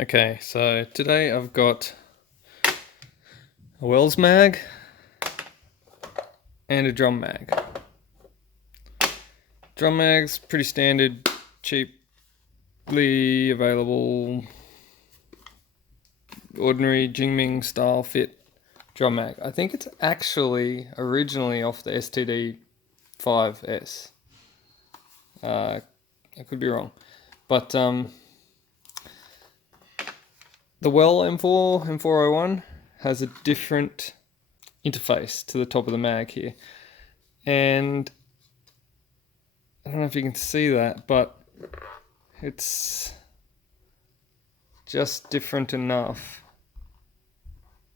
Okay, so today I've got a Wells mag and a drum mag. Drum mag's pretty standard, cheaply available, ordinary Jingming style fit drum mag. I think it's actually originally off the STD 5S. I could be wrong, but the Well M401 has a different interface to the top of the mag here, and I don't know if you can see that, but it's just different enough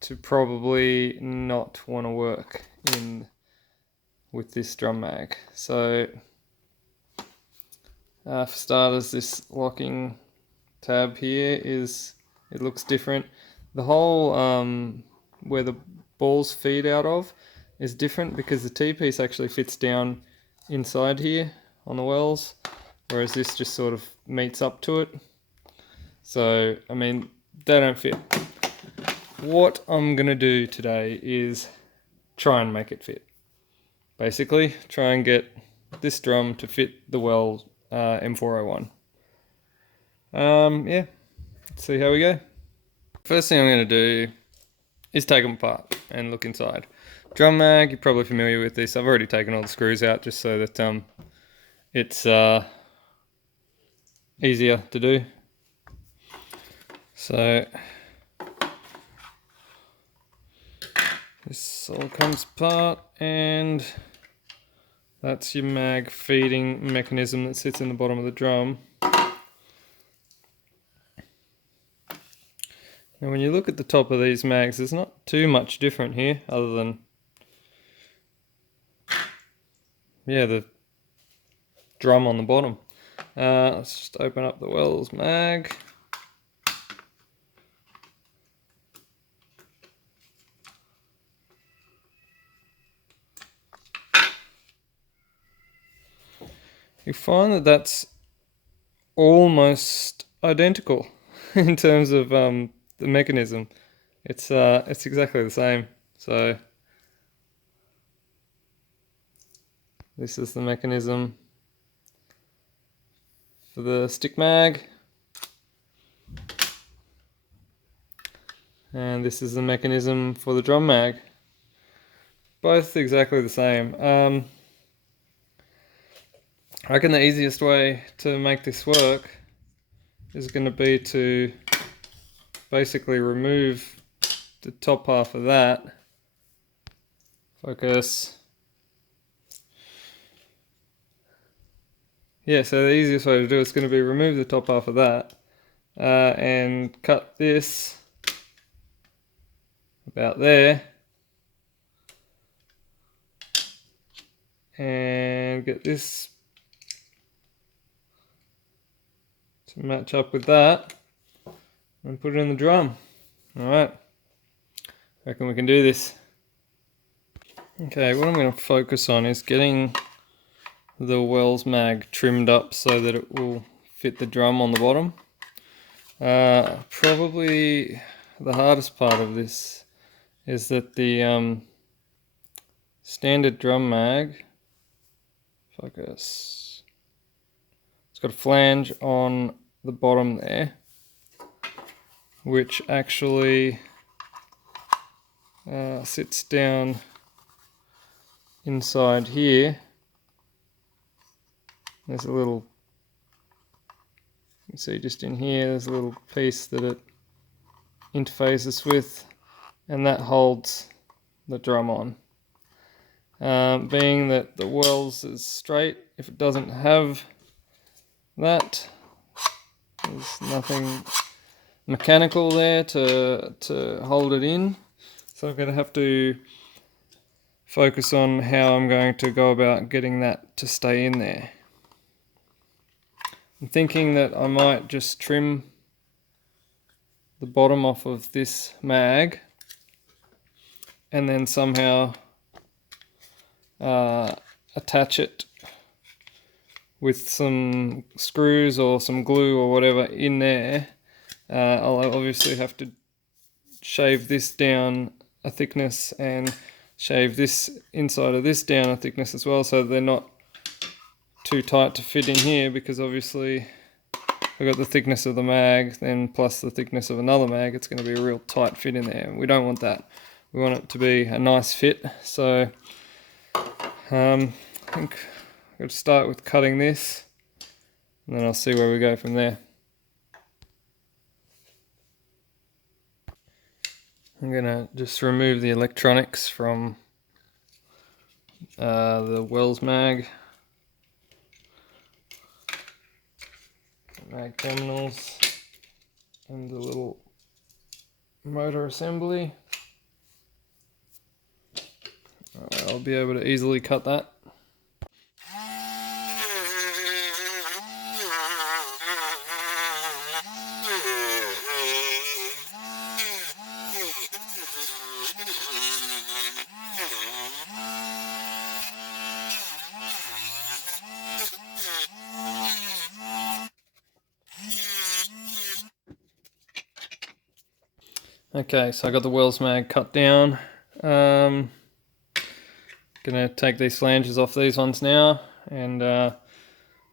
to probably not want to work in with this drum mag. So for starters, this locking tab here it looks different. The whole where the balls feed out of is different because the T-piece actually fits down inside here on the wells, whereas this just sort of meets up to it. So, I mean, they don't fit. What I'm going to do today is try and make it fit. Basically, try and get this drum to fit the Well M401. Yeah, let's see how we go. First thing I'm going to do is take them apart and look inside. Drum mag, you're probably familiar with this. I've already taken all the screws out just so that it's easier to do. So this all comes apart, and that's your mag feeding mechanism that sits in the bottom of the drum. Now when you look at the top of these mags, there's not too much different here other than, yeah, the drum on the bottom. Let's just open up the Wells mag. You find that that's almost identical in terms of the mechanism. It's exactly the same. So this is the mechanism for the stick mag, and this is the mechanism for the drum mag. Both exactly the same. I reckon the easiest way to make this work is going to be to basically remove the top half of that. Focus. Yeah, so the easiest way to do it is going to be remove the top half of that and cut this about there and get this to match up with that and put it in the drum. Alright, reckon we can do this. Okay, what I'm going to focus on is getting the Wells mag trimmed up so that it will fit the drum on the bottom. Probably the hardest part of this is that the standard drum mag, focus, it's got a flange on the bottom there, which actually sits down inside here. There's a little, you can see just in here, there's a little piece that it interfaces with, and that holds the drum on. Being that the Wells is straight, if it doesn't have that, there's nothing mechanical there to hold it in. So I'm going to have to focus on how I'm going to go about getting that to stay in there. I'm thinking that I might just trim the bottom off of this mag and then somehow attach it with some screws or some glue or whatever in there, I'll obviously have to shave this down a thickness and shave this inside of this down a thickness as well, so they're not too tight to fit in here, because obviously I've got the thickness of the mag, then plus the thickness of another mag, it's going to be a real tight fit in there. We don't want that. We want it to be a nice fit. So I think I'll start with cutting this, and then I'll see where we go from there. I'm going to just remove the electronics from the Wells mag terminals and the little motor assembly. I'll be able to easily cut that. Okay, so I got the Wells mag cut down. Gonna take these flanges off these ones now and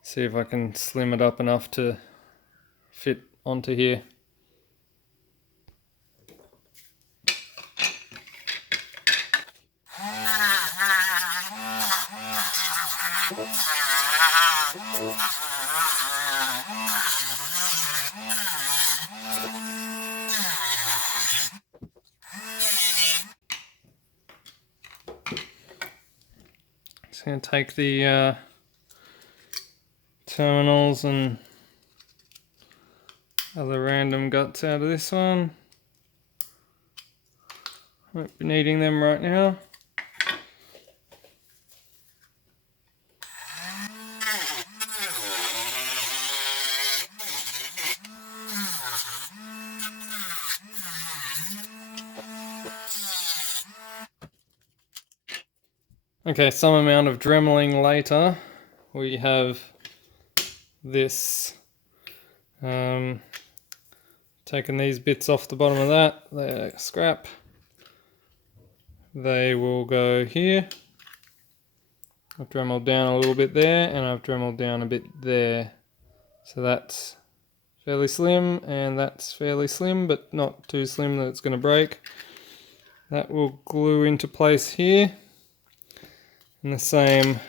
see if I can slim it up enough to fit onto here. Just going to take the terminals and other random guts out of this one. Won't be needing them right now. Okay, some amount of dremeling later, we have this. Taking these bits off the bottom of that, they're scrap. They will go here. I've dremeled down a little bit there, and I've dremeled down a bit there. So that's fairly slim, and that's fairly slim, but not too slim that it's going to break. That will glue into place here. And the same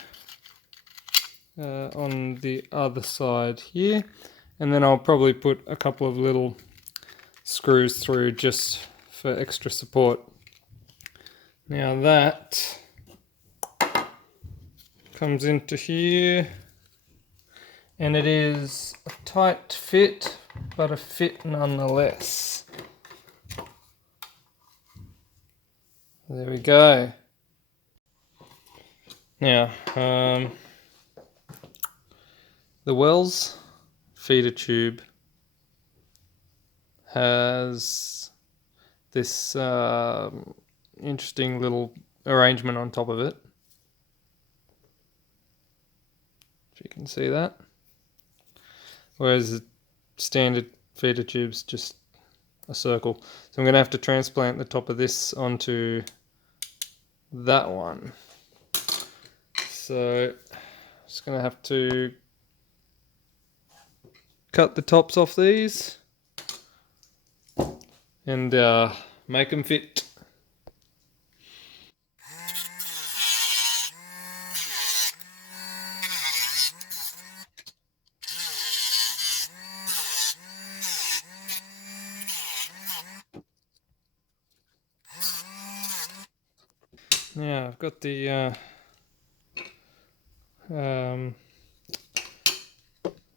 on the other side here. And then I'll probably put a couple of little screws through just for extra support. Now that comes into here, and it is a tight fit, but a fit nonetheless. There we go. Now, the Wells feeder tube has this interesting little arrangement on top of it. If you can see that. Whereas the standard feeder tube's just a circle. So I'm going to have to transplant the top of this onto that one. So just going to have to cut the tops off these and make them fit. Now I've got the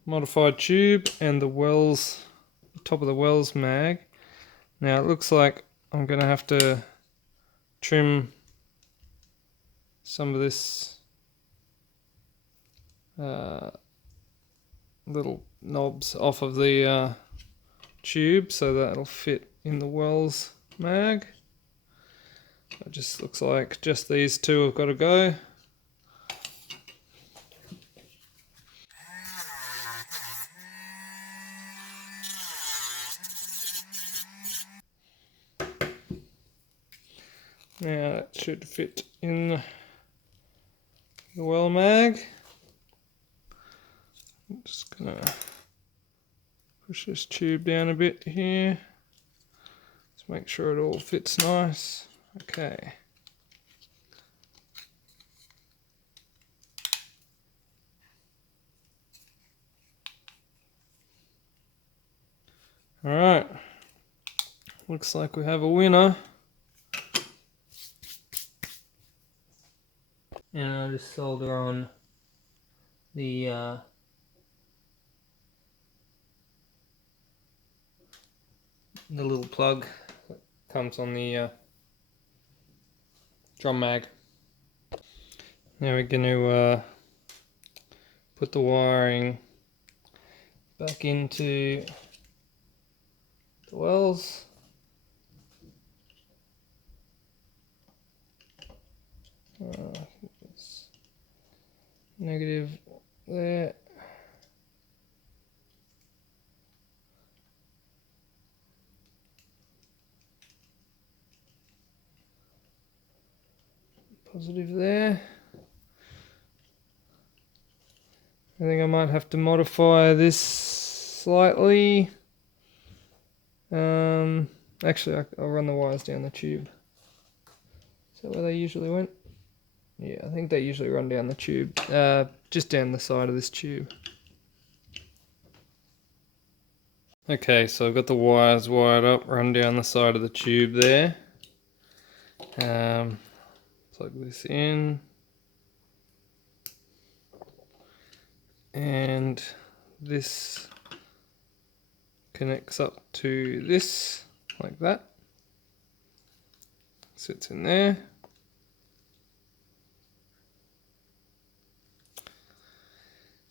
modified tube and the Wells, top of the Wells mag. Now it looks like I'm going to have to trim some of this little knobs off of the tube so that it'll fit in the Wells mag. It just looks like just these two have got to go. Now that should fit in the well mag. I'm just gonna push this tube down a bit here. Let's make sure it all fits nice. Okay. Alright. Looks like we have a winner. And I'll just solder on the little plug that comes on the drum mag. Now we're going to put the wiring back into the wells. It's negative there. Positive there. I think I might have to modify this slightly. Actually, I'll run the wires down the tube. Is that where they usually went? Yeah, I think they usually run down the tube, just down the side of this tube. Okay, so I've got the wires wired up, run down the side of the tube there. Plug this in. And this connects up to this, like that. Sits in there.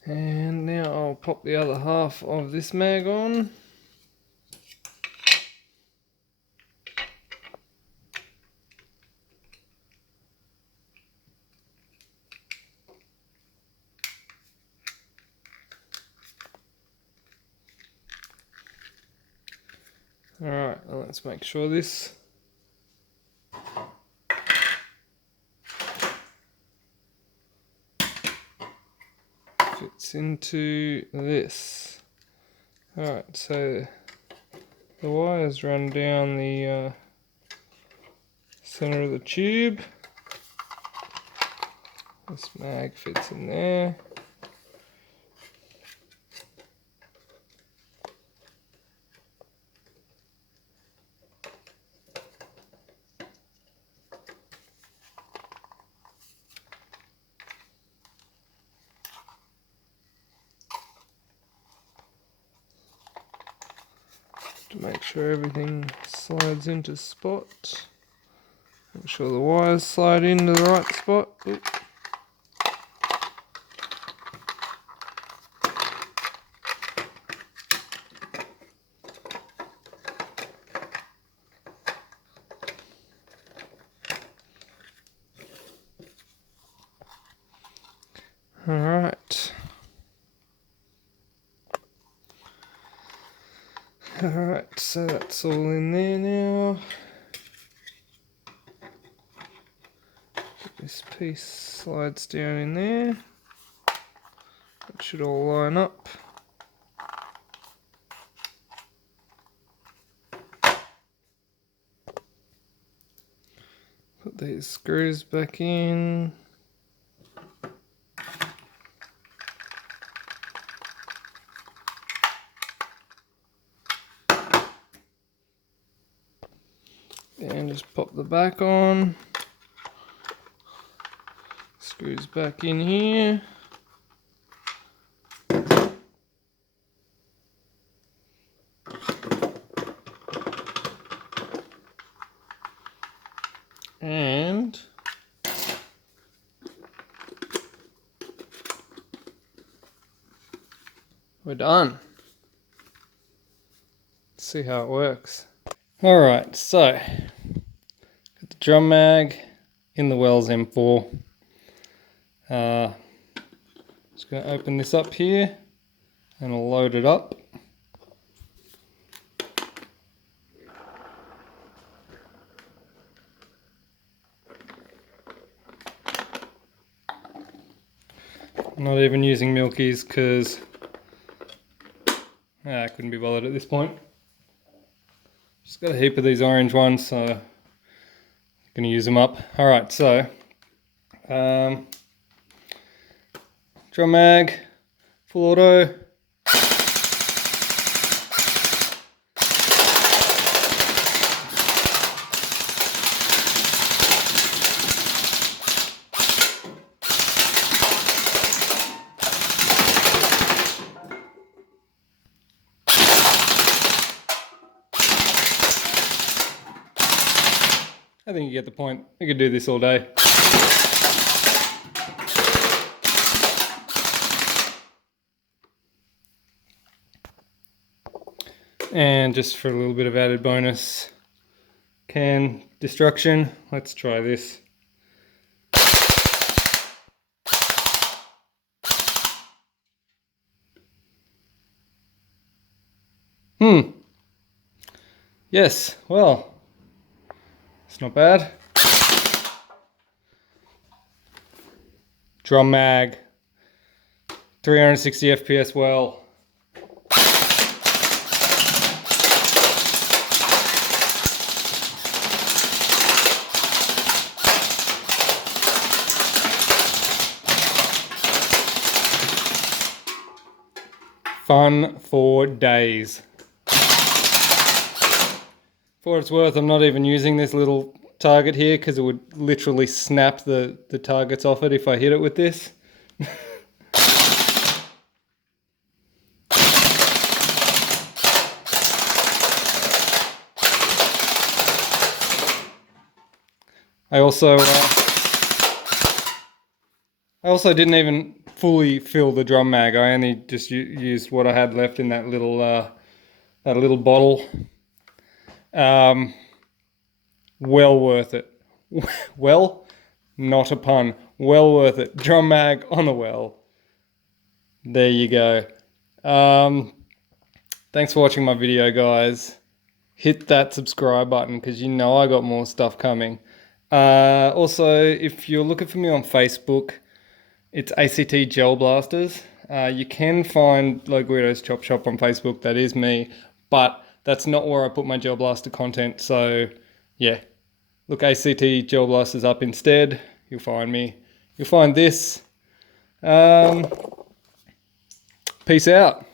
And now I'll pop the other half of this mag on. Alright, well, let's make sure this fits into this. Alright, so the wires run down the center of the tube. This mag fits in there. To make sure everything slides into spot. Make sure the wires slide into the right spot. Oop. Alright. Alright, so that's all in there now. This piece slides down in there. It should all line up. Put these screws back in. And just pop the back on. Screws back in here. And we're done. Let's see how it works. Alright, so got the drum mag in the Wells M4. Just going to open this up here and I'll load it up. I'm not even using Milky's because I couldn't be bothered at this point. Just got a heap of these orange ones, so I'm gonna use them up. All right, so drum mag, full auto. I think you get the point. We could do this all day. And just for a little bit of added bonus can destruction, let's try this. Yes, well, it's not bad. Drum mag, 360 FPS well. Fun for days. For what it's worth, I'm not even using this little target here because it would literally snap the targets off it if I hit it with this. I also didn't even fully fill the drum mag. I only just used what I had left in that little bottle. Well worth it. Well, not a pun. Well worth it. Drum mag on the well. There you go. Thanks for watching my video, guys. Hit that subscribe button because you know I got more stuff coming. Also, if you're looking for me on Facebook, it's ACT Gel Blasters. You can find Low Guido's Chop Shop on Facebook. That is me, but that's not where I put my Gel Blaster content. So yeah, look ACT Gel Blasters up instead. You'll find me. You'll find this. Peace out.